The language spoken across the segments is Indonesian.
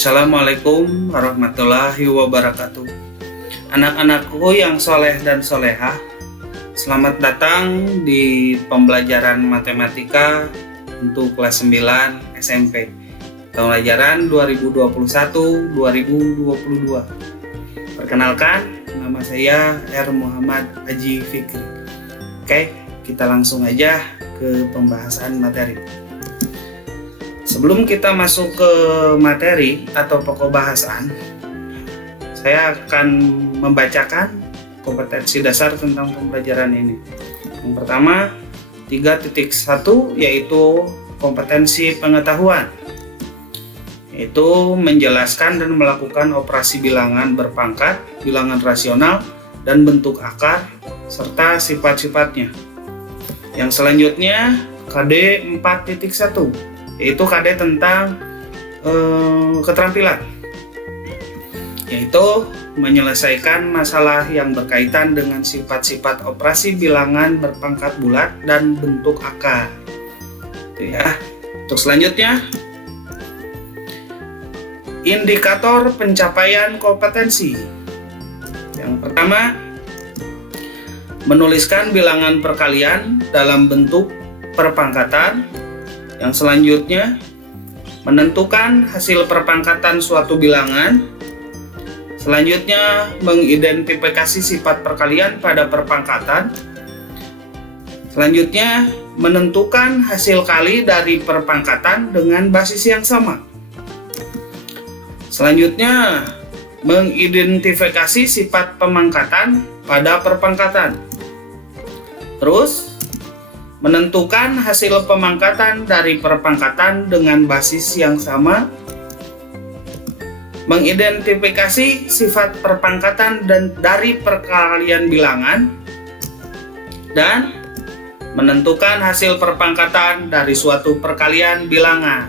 Assalamualaikum warahmatullahi wabarakatuh. Anak-anakku yang soleh dan solehah, selamat datang di pembelajaran matematika untuk kelas 9 SMP tahun ajaran 2021-2022. Perkenalkan, nama saya R. Muhammad Haji Fikri. Oke, kita langsung aja ke pembahasan materi. Sebelum kita masuk ke materi atau pokok bahasan, saya akan membacakan kompetensi dasar tentang pembelajaran ini. Yang pertama, 3.1 yaitu kompetensi pengetahuan, yaitu menjelaskan dan melakukan operasi bilangan berpangkat, bilangan rasional, dan bentuk akar, serta sifat-sifatnya. Yang selanjutnya, KD 4.1 yaitu KD tentang keterampilan, yaitu menyelesaikan masalah yang berkaitan dengan sifat-sifat operasi bilangan berpangkat bulat dan bentuk akar. Itu ya. Untuk selanjutnya, indikator pencapaian kompetensi. Yang pertama, menuliskan bilangan perkalian dalam bentuk perpangkatan. Yang selanjutnya, menentukan hasil perpangkatan suatu bilangan. Selanjutnya, mengidentifikasi sifat perkalian pada perpangkatan. Selanjutnya, menentukan hasil kali dari perpangkatan dengan basis yang sama. Selanjutnya, mengidentifikasi sifat pemangkatan pada perpangkatan. Terus, menentukan hasil pemangkatan dari perpangkatan dengan basis yang sama, mengidentifikasi sifat perpangkatan dan dari perkalian bilangan, dan menentukan hasil perpangkatan dari suatu perkalian bilangan.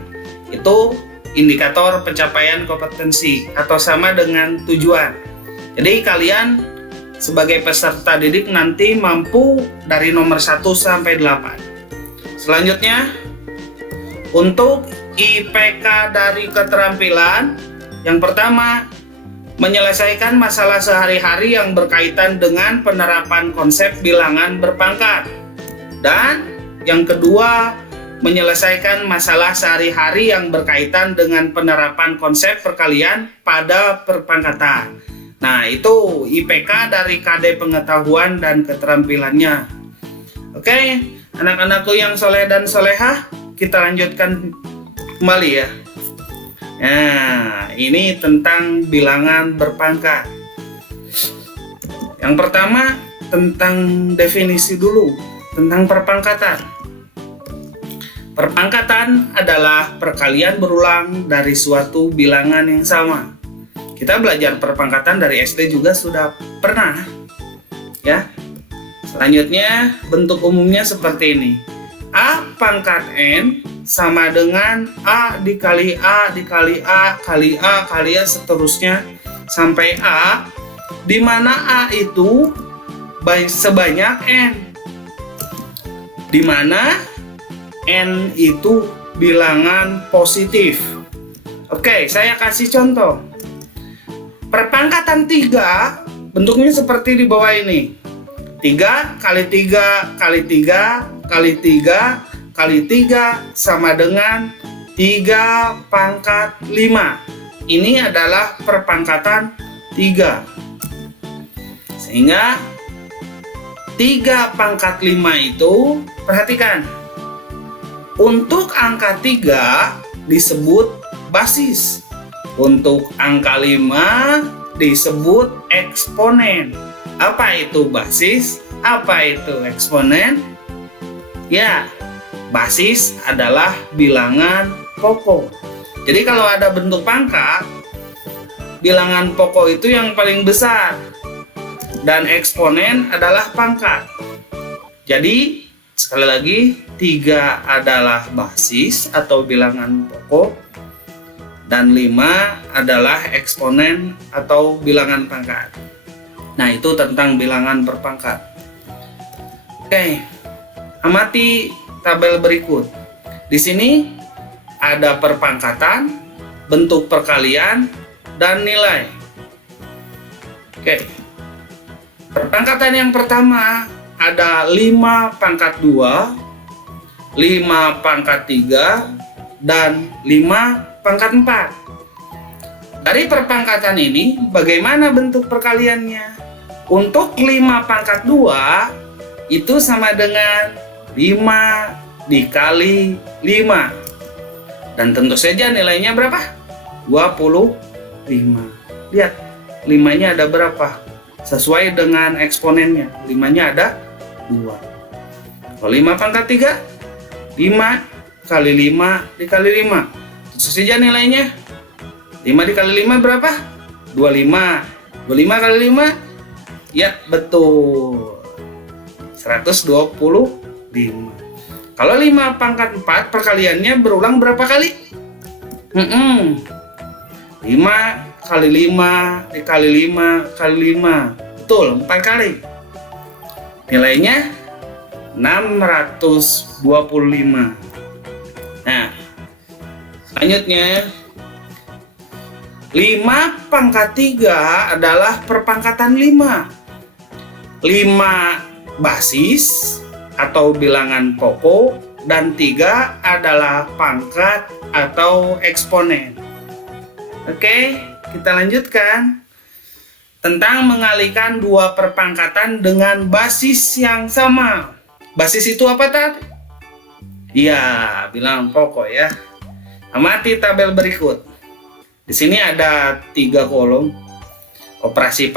Itu indikator pencapaian kompetensi atau sama dengan tujuan. Jadi kalian sebagai peserta didik nanti mampu dari nomor 1 sampai 8. Selanjutnya, untuk IPK dari keterampilan, yang pertama, menyelesaikan masalah sehari-hari yang berkaitan dengan penerapan konsep bilangan berpangkat. Dan yang kedua, menyelesaikan masalah sehari-hari yang berkaitan dengan penerapan konsep perkalian pada perpangkatan. Nah, itu IPK dari KD pengetahuan dan keterampilannya. Oke, anak-anakku yang soleh dan solehah, kita lanjutkan kembali ya. Nah, ini tentang bilangan berpangkat. Yang pertama, tentang definisi dulu, tentang perpangkatan. Perpangkatan adalah perkalian berulang dari suatu bilangan yang sama. Kita belajar perpangkatan dari SD juga sudah pernah ya. Selanjutnya, bentuk umumnya seperti ini. A pangkat N sama dengan A dikali A dikali A kali A kali A seterusnya sampai A, di mana A itu sebanyak N, di mana N itu bilangan positif. Oke, saya kasih contoh. Perpangkatan 3 bentuknya seperti di bawah ini. 3 kali 3 kali 3 kali 3 kali 3 sama dengan 3 pangkat 5. Ini adalah perpangkatan 3. Sehingga 3 pangkat 5 itu, perhatikan, untuk angka 3 disebut basis. Untuk angka 5 disebut eksponen. Apa itu basis? Apa itu eksponen? Ya, basis adalah bilangan pokok. Jadi kalau ada bentuk pangkat, bilangan pokok itu yang paling besar. Dan eksponen adalah pangkat. Jadi, sekali lagi, 3 adalah basis atau bilangan pokok. Dan 5 adalah eksponen atau bilangan pangkat. Nah, itu tentang bilangan berpangkat. Oke, amati tabel berikut. Di sini ada perpangkatan bentuk perkalian dan nilai. Oke. Perpangkatan yang pertama ada 5 pangkat 2, 5 pangkat 3, dan 5 pangkat 4. Dari perpangkatan ini, bagaimana bentuk perkaliannya? Untuk 5 pangkat 2, itu sama dengan 5 dikali 5. Dan tentu saja nilainya berapa? 25. Lihat, 5-nya ada berapa? Sesuai dengan eksponennya, 5-nya ada 2. Kalau 5 pangkat 3, 5 kali 5 dikali 5. Tentu saja nilainya 5 dikali 5 berapa? 25. 25 kali 5? Ya, betul. 125. Kalau 5 pangkat 4 perkaliannya berulang berapa kali? 5 kali 5 dikali 5 kali 5. Betul, 4 kali. Nilainya 625. Nah, selanjutnya 5 pangkat 3 adalah perpangkatan 5. 5 basis atau bilangan pokok dan 3 adalah pangkat atau eksponen. Oke, kita lanjutkan tentang mengalihkan dua perpangkatan dengan basis yang sama. Basis itu apa tadi? Ya, bilangan pokok ya. Amati tabel berikut. Di sini ada 3 kolom. Operasi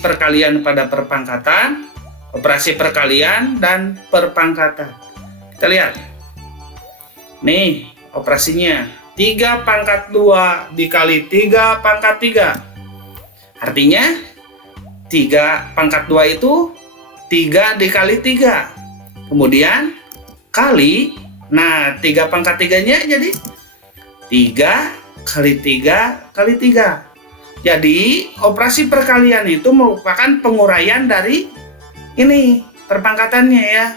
perkalian pada perpangkatan, operasi perkalian dan perpangkatan. Kita lihat. Nih, operasinya 3 pangkat 2 dikali 3 pangkat 3. Artinya 3 pangkat 2 itu 3 dikali 3. Kemudian kali, nah 3 pangkat 3-nya jadi 3 kali 3 kali 3. Jadi operasi perkalian itu merupakan penguraian dari ini perpangkatannya ya.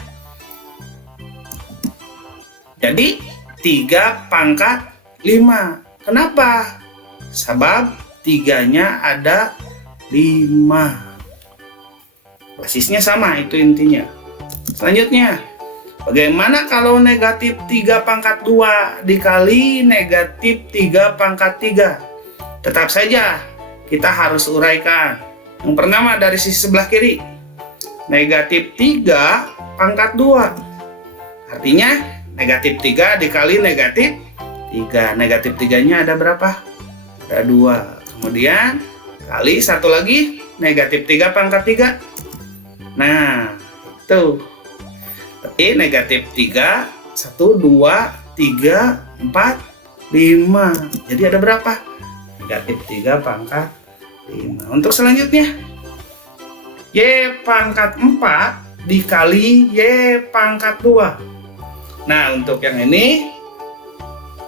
Jadi 3 pangkat 5. Kenapa? Sebab 3-nya ada 5. Basisnya sama, itu intinya. Selanjutnya, bagaimana kalau negatif 3 pangkat 2 dikali negatif 3 pangkat 3? Tetap saja kita harus uraikan. Yang pertama dari sisi sebelah kiri. Negatif 3 pangkat 2. Artinya negatif 3 dikali negatif 3. Negatif 3-nya ada berapa? Ada 2. Kemudian kali satu lagi negatif 3 pangkat 3. Nah, itu. Tapi negatif 3, 1, 2, 3, 4, 5. Jadi ada berapa? Negatif 3 pangkat 5. Untuk selanjutnya, Y pangkat 4 dikali Y pangkat 2. Nah, untuk yang ini,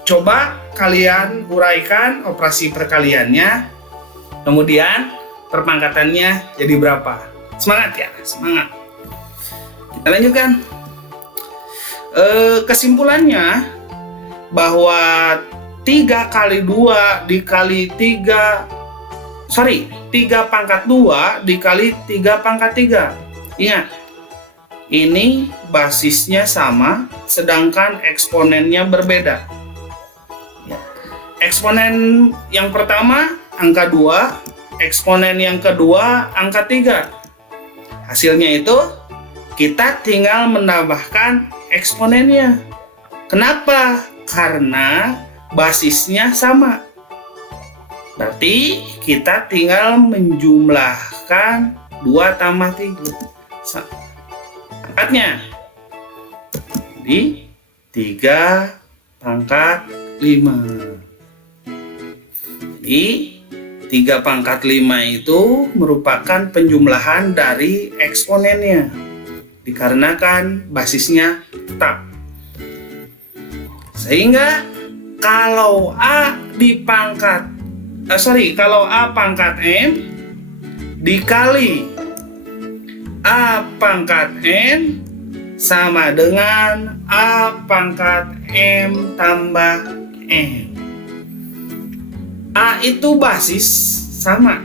coba kalian uraikan operasi perkaliannya. Kemudian perpangkatannya jadi berapa? Semangat ya, semangat. Kita lanjutkan. Kesimpulannya bahwa 3 kali 2 dikali 3 pangkat 2 dikali 3 pangkat 3. Ingat, ini basisnya sama sedangkan eksponennya berbeda ya. Eksponen yang pertama angka 2, eksponen yang kedua angka 3. Hasilnya itu kita tinggal menambahkan eksponennya. Kenapa? Karena basisnya sama. Berarti kita tinggal menjumlahkan 2 tambah 3. Pangkatnya di 3 pangkat 5. Jadi 3 pangkat 5 itu merupakan penjumlahan dari eksponennya, dikarenakan basisnya tetap. Sehingga kalau A pangkat M dikali A pangkat N sama dengan A pangkat M tambah N. A itu basis sama,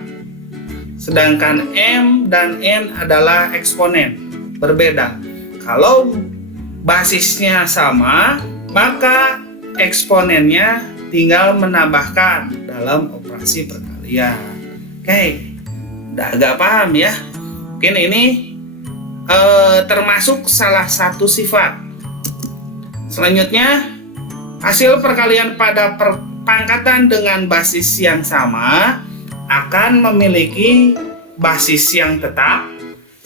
sedangkan M dan N adalah eksponen berbeda. Kalau basisnya sama, maka eksponennya tinggal menambahkan dalam operasi perkalian. Oke, udah agak paham ya? Mungkin ini termasuk salah satu sifat. Selanjutnya, hasil perkalian pada pangkatan dengan basis yang sama akan memiliki basis yang tetap,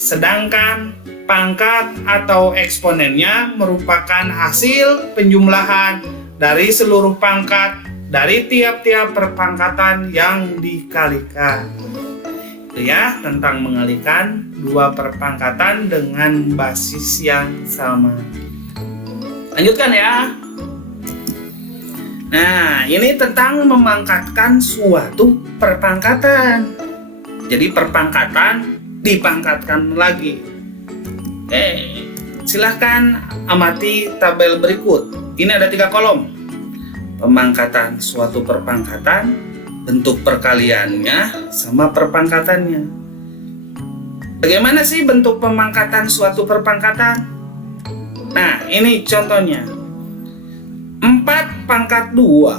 sedangkan pangkat atau eksponennya merupakan hasil penjumlahan dari seluruh pangkat dari tiap-tiap perpangkatan yang dikalikan. Itu ya, tentang mengalikan dua perpangkatan dengan basis yang sama. Lanjutkan ya. Nah, ini tentang memangkatkan suatu perpangkatan. Jadi perpangkatan dipangkatkan lagi. Silahkan amati tabel berikut. Ini ada 3 kolom. Pemangkatan suatu perpangkatan, bentuk perkaliannya, sama perpangkatannya. Bagaimana sih bentuk pemangkatan suatu perpangkatan? Nah, ini contohnya. 4 pangkat 2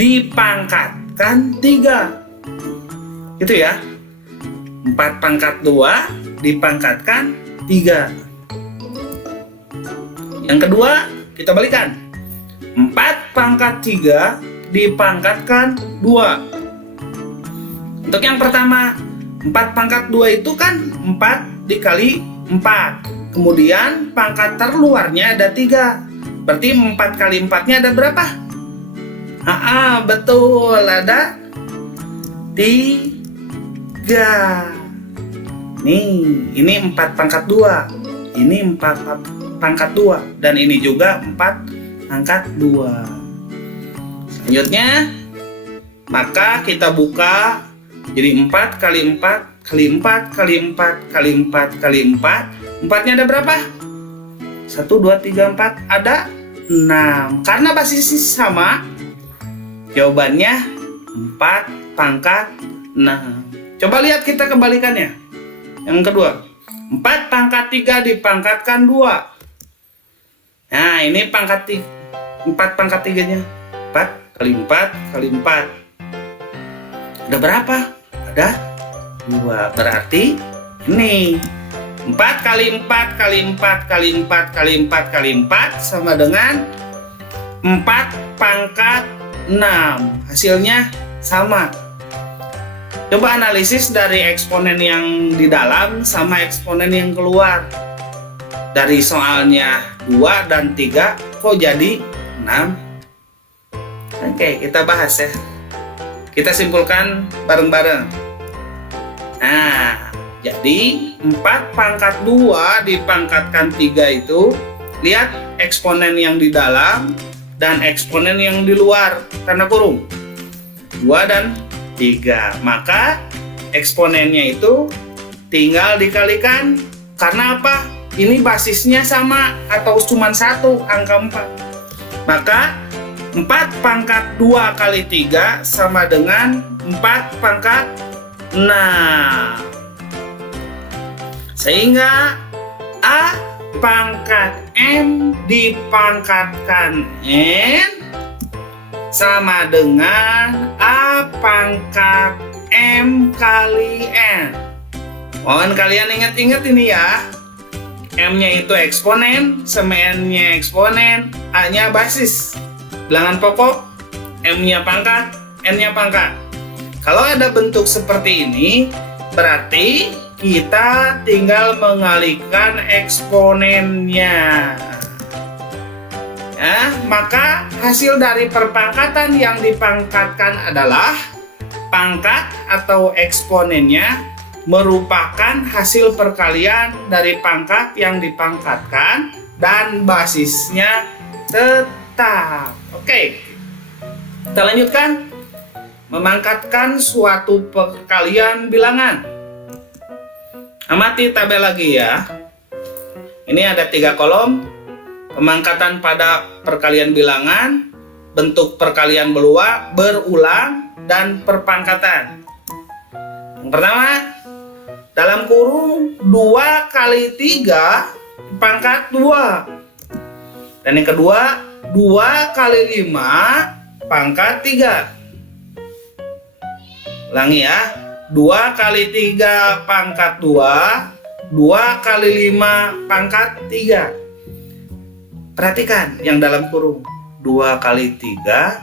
dipangkatkan 3. Gitu ya. 4 pangkat 2 dipangkatkan 3. Yang kedua, kita balikan. 4 pangkat 3 dipangkatkan 2. Untuk yang pertama, 4 pangkat 2 itu kan 4 dikali 4. Kemudian pangkat terluarnya ada 3. Berarti 4 kali 4-nya ada berapa? Betul, ada 3. Ini 4 pangkat 2. Ini 4 pangkat 2. Dan ini juga 4 pangkat 2. Selanjutnya, maka kita buka jadi 4 kali 4 kali 4 kali 4 kali 4 kali 4. 4-nya ada berapa? 1, 2, 3, 4. Ada 6. Karena basisnya sama, jawabannya 4 pangkat 6. Coba lihat kita kebalikannya. Yang kedua, 4 pangkat 3 dipangkatkan 2. Nah, ini 4 pangkat 3-nya. 4 kali 4 kali 4. Ada berapa? Ada 2. Berarti ini 4 kali 4 kali 4 kali 4 kali 4 kali 4 sama dengan 4 pangkat 6. Hasilnya sama. Coba analisis dari eksponen yang di dalam sama eksponen yang keluar. Dari soalnya 2 dan 3 kok jadi 6? Oke, kita bahas ya. Kita simpulkan bareng-bareng. Nah, jadi 4 pangkat 2 dipangkatkan 3 itu, lihat eksponen yang di dalam dan eksponen yang di luar tanda kurung. 2 dan 3. Maka eksponennya itu tinggal dikalikan. Karena apa? Ini basisnya sama atau cuma 1, angka 4. Maka 4 pangkat 2 kali 3 sama dengan 4 pangkat 6. Sehingga A pangkat M dipangkatkan N sama dengan A pangkat M kali N. Mohon kalian ingat-ingat ini ya. M-nya itu eksponen, sama N-nya eksponen, A-nya basis. Bilangan pokok, M-nya pangkat, N-nya pangkat. Kalau ada bentuk seperti ini, berarti kita tinggal mengalihkan eksponennya. Ya, maka hasil dari perpangkatan yang dipangkatkan adalah pangkat atau eksponennya merupakan hasil perkalian dari pangkat yang dipangkatkan dan basisnya tetap. Oke, kita lanjutkan. Memangkatkan suatu perkalian bilangan. Amati tabel lagi ya. Ini ada 3 kolom. Pemangkatan pada perkalian bilangan, bentuk perkalian berulang dan perpangkatan. Yang pertama, dalam kurung 2 kali 3 pangkat 2. Dan yang kedua, 2 kali 5 pangkat 3. Ulangi ya, 2 kali 3 pangkat 2, 2 kali 5 pangkat 3. Perhatikan yang dalam kurung, 2 kali 3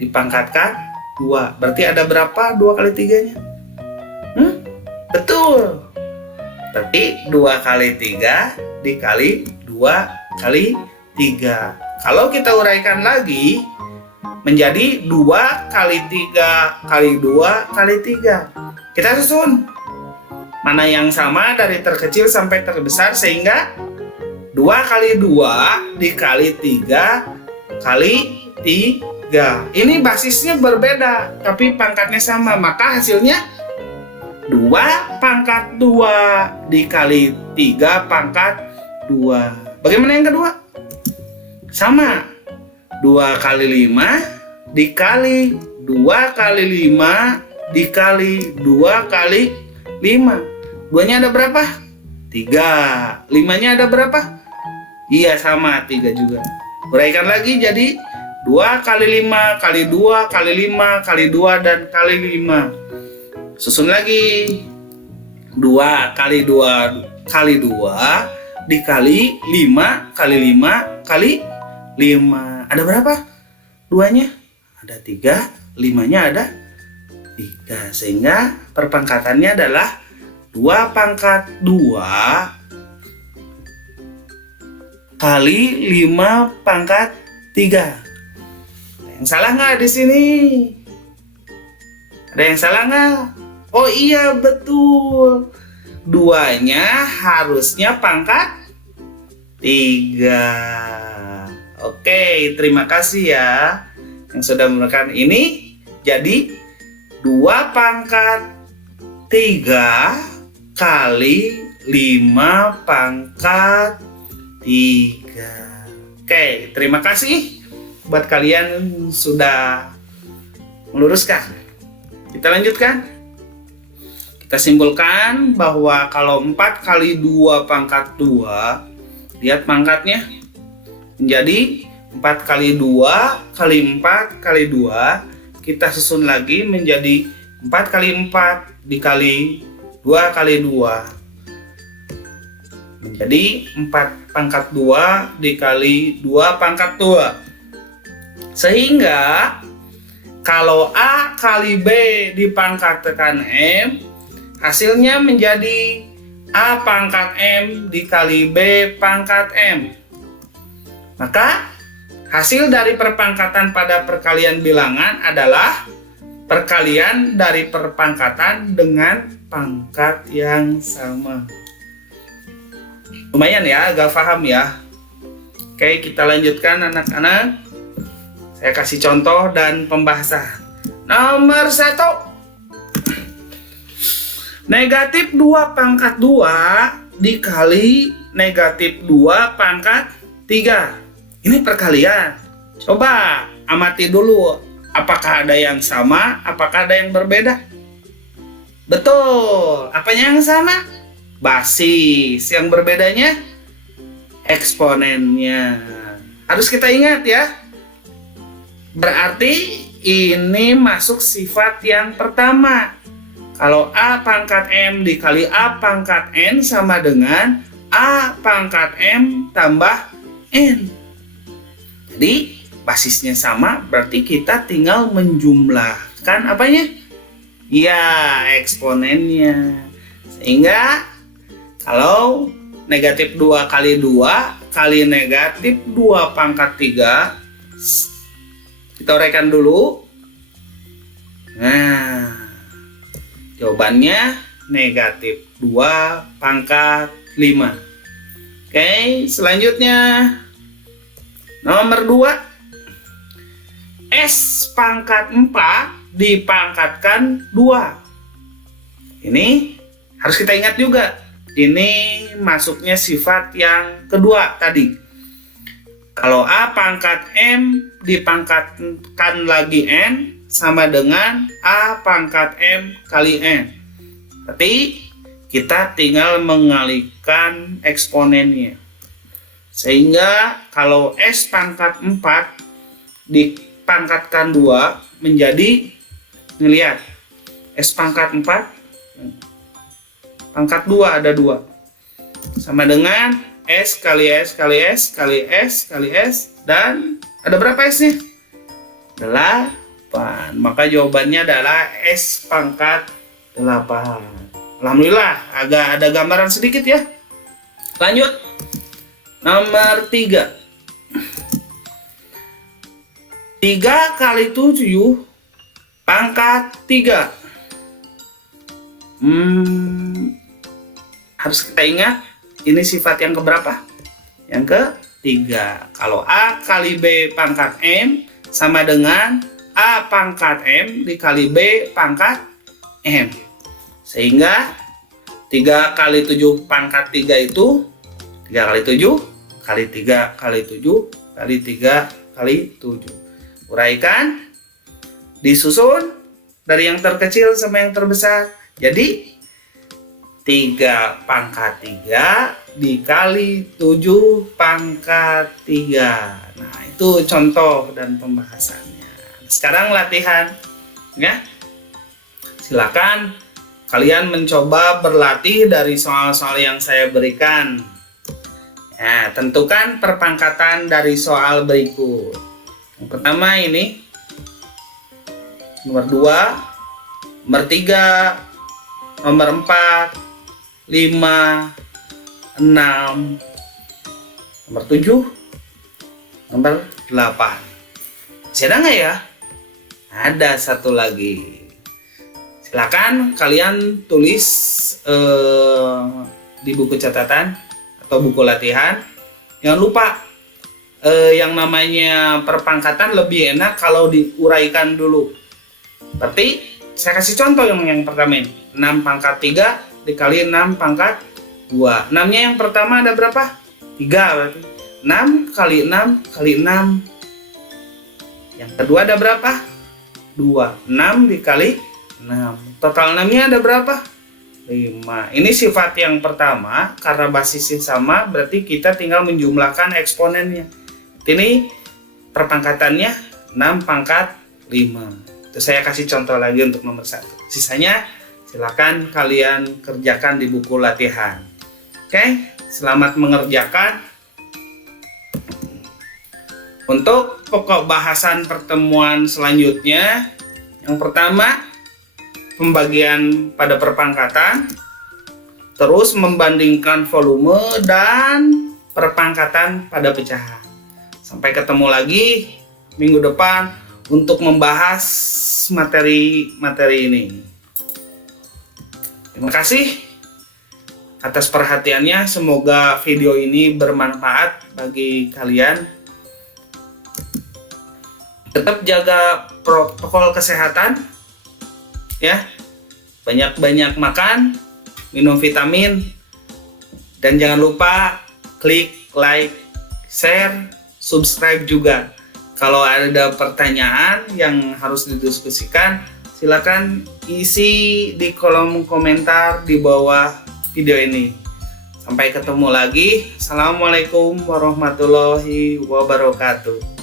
dipangkatkan 2. Berarti ada berapa 2 kali 3-nya? Betul. Berarti 2 kali 3 dikali 2 kali 3. Kalau kita uraikan lagi menjadi 2 kali 3 kali 2 kali 3. Kita susun mana yang sama dari terkecil sampai terbesar, sehingga 2 kali 2 dikali 3 kali 3. Ini basisnya berbeda tapi pangkatnya sama, maka hasilnya 2 pangkat 2 dikali 3 pangkat 2. Bagaimana yang kedua? Sama, 2 kali 5 dikali 2 kali 5 dikali 2 kali 5. 2-nya ada berapa? 3. 5-nya ada berapa? Iya, sama, 3 juga. Uraikan lagi jadi 2 kali 5 kali 2 kali 5 kali 2 dan kali 5. Susun lagi, 2 kali 2 kali 2 dikali 5 kali 5 kali 5. Ada berapa? 2-nya ada 3, 5-nya ada 3. Sehingga perpangkatannya adalah 2 pangkat 2 kali 5 pangkat 3. Ada yang salah nggak di sini? Ada yang salah nggak? Oh iya, betul. 2-nya harusnya pangkat 3. Oke, terima kasih ya yang sudah menekan ini. Jadi 2 pangkat 3 kali 5 pangkat 3. Oke, terima kasih buat kalian yang sudah meluruskan. Kita lanjutkan. Kita simpulkan bahwa kalau 4 kali 2 pangkat 2, lihat pangkatnya menjadi 4 kali 2 kali 4 kali 2. Kita susun lagi menjadi 4 kali 4 dikali 2 kali 2. Menjadi 4 pangkat 2 dikali 2 pangkat 2. Sehingga kalau A kali B dipangkatkan M, hasilnya menjadi A pangkat M dikali B pangkat M. Maka hasil dari perpangkatan pada perkalian bilangan adalah perkalian dari perpangkatan dengan pangkat yang sama. Lumayan ya, agak paham ya. Oke, kita lanjutkan anak-anak. Saya kasih contoh dan pembahasan. Nomor 1. Negatif 2 pangkat 2 dikali negatif 2 pangkat 3. Ini perkalian. Coba amati dulu, apakah ada yang sama, apakah ada yang berbeda? Betul, apanya yang sama? Basis. Yang berbedanya eksponennya. Harus kita ingat ya. Berarti ini masuk sifat yang pertama. Kalau A pangkat M dikali A pangkat N sama dengan A pangkat M tambah N. Jadi basisnya sama, berarti kita tinggal menjumlahkan apanya? Ya, eksponennya. Sehingga kalau negatif 2 kali 2 kali negatif 2 pangkat 3, kita uraikan dulu. Nah, jawabannya negatif 2 pangkat 5. Oke, selanjutnya nomor 2. S pangkat 4 dipangkatkan 2. Ini harus kita ingat juga. Ini masuknya sifat yang kedua tadi. Kalau A pangkat M dipangkatkan lagi N sama dengan A pangkat M kali N. Berarti kita tinggal mengalihkan eksponennya. Sehingga kalau S pangkat 4 dipangkatkan 2 menjadi, nih lihat, S pangkat 4 pangkat 2 ada 2. Sama dengan S kali S kali S kali S kali S, dan ada berapa S-nya? 8. Maka jawabannya adalah S pangkat 8. Alhamdulillah, agak ada gambaran sedikit ya. Lanjut. Nomor 3. 3 kali 7 pangkat 3. Harus kita ingat, ini sifat yang keberapa? Yang ketiga. Kalau A kali B pangkat M sama dengan A pangkat M dikali B pangkat M. Sehingga 3 kali 7 pangkat 3 itu 3 kali 7 kali 3 kali 7 kali 3 kali 7. Uraikan, disusun dari yang terkecil sama yang terbesar. Jadi 3 pangkat 3 dikali 7 pangkat 3. Nah, itu contoh dan pembahasannya. Sekarang latihan ya. Silakan kalian mencoba berlatih dari soal-soal yang saya berikan. Ya, tentukan perpangkatan dari soal berikut. Yang pertama ini nomor 2, nomor 3, nomor 4, 5, 6, nomor 7, nomor 8. Masih ada nggak ya? Ada satu lagi. Silakan kalian tulis di buku catatan atau buku latihan. Jangan lupa yang namanya perpangkatan lebih enak kalau diuraikan dulu. Berarti saya kasih contoh yang pertama ini. 6 pangkat 3 dikali 6 pangkat 2. 6-nya yang pertama ada berapa? 3 berarti. 6 kali 6 kali 6. Yang kedua ada berapa? 2. 6 dikali 6. Total 6-nya ada berapa? 5. Ini sifat yang pertama, karena basisnya sama, berarti kita tinggal menjumlahkan eksponennya. Ini perpangkatannya 6 pangkat 5. Itu saya kasih contoh lagi untuk nomor 1. Sisanya silakan kalian kerjakan di buku latihan. Oke, selamat mengerjakan. Untuk pokok bahasan pertemuan selanjutnya, yang pertama pembagian pada perpangkatan, terus membandingkan volume dan perpangkatan pada pecahan. Sampai ketemu lagi minggu depan untuk membahas materi-materi ini. Terima kasih atas perhatiannya. Semoga video ini bermanfaat bagi kalian. Tetap jaga protokol kesehatan ya. Banyak-banyak makan, minum vitamin, dan jangan lupa klik like, share, subscribe juga. Kalau ada pertanyaan yang harus didiskusikan, silakan isi di kolom komentar di bawah video ini. Sampai ketemu lagi. Assalamualaikum warahmatullahi wabarakatuh.